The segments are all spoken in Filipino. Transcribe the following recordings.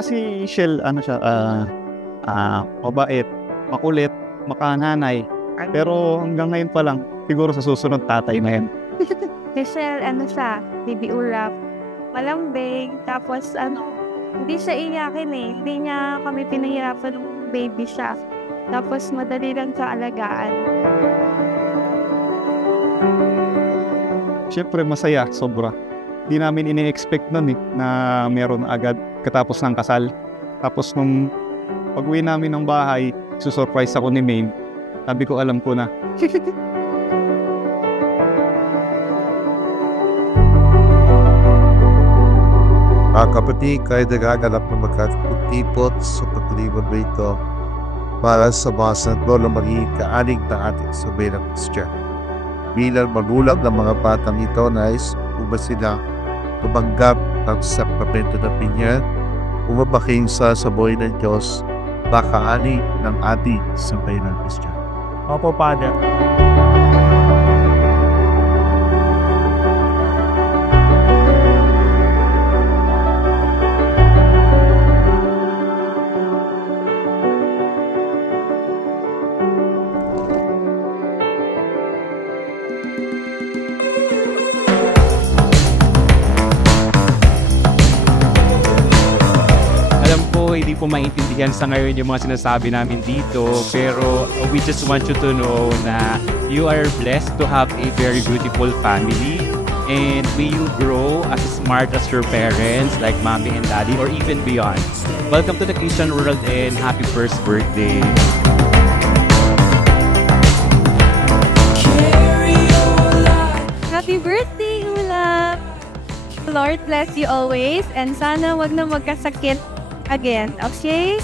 Si Shell, ano siya, mabait, makulit, makananay. Pero hanggang ngayon pa lang, siguro sa susunod tatay na yan. Michelle, ano siya, baby ulap, malambing, tapos hindi siya iyakin eh. Hindi niya kami pinahirapan ng baby siya. Tapos madali lang sa alagaan. Siyempre masaya, sobra. Di namin ini-expect nun na meron agad katapos ng kasal. Tapos nung pag-uwi namin ng bahay, susurprise ako ni Maine. Sabi ko, alam ko na. Kapatid, kayo nagaganap na magkatipot sa paglibot rito para sa mga santo na magiging kaanig na ating sabilang Kristyan. Bilang magulang ng mga batang ito, nais ba sila tumanggap ng sakramento ng binyan, umabaking sa saboy ng Diyos, bakaani ng ating sabilang Kristyan. Opo, Father. Hindi po maintindihan sa ngayon yung mga sinasabi namin dito, pero we just want you to know na you are blessed to have a very beautiful family, and may you grow as smart as your parents like mommy and daddy or even beyond. Welcome to the Christian world and happy first birthday. Happy birthday, Ulap! Lord bless you always, and sana wag na magkasakit again, okay?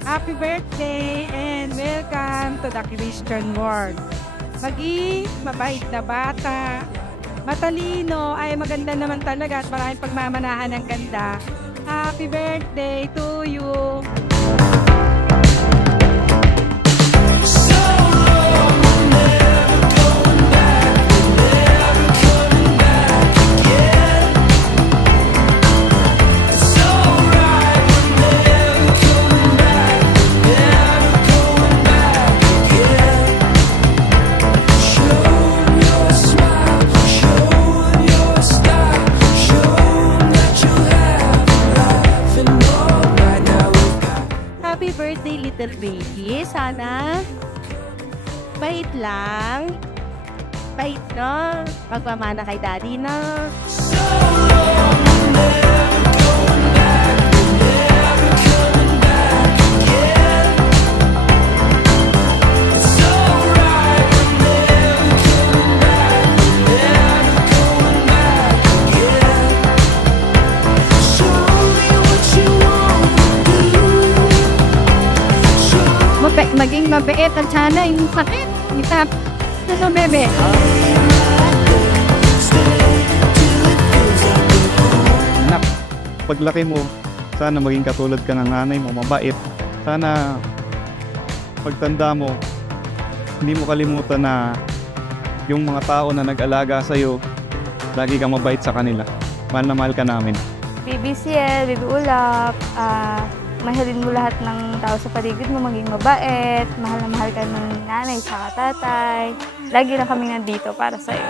Happy birthday and welcome to the Christian world. Maging mabait na bata, matalino, ay maganda naman talaga at maraming pagmamanahan ng ganda. Happy birthday to you! Happy birthday, little baby. Sana bait lang. Bait, no? Pagmamana kay daddy, no? Maging mabait at sana yung sakit. Itap. Ano, bebe? Anak, paglaki mo, sana maging katulad ka ng nanay mo, mabait. Sana pagtanda mo, hindi mo kalimutan na yung mga tao na nag-alaga sa'yo, lagi kang mabait sa kanila. Mahal na mahal ka namin. Baby Ciel, Baby Ulap, mahalin mo lahat ng tao sa paligid mo, maging mabait, mahal na mahal ka ng nanay sa tatay. Lagi na kami nandito para sa'yo.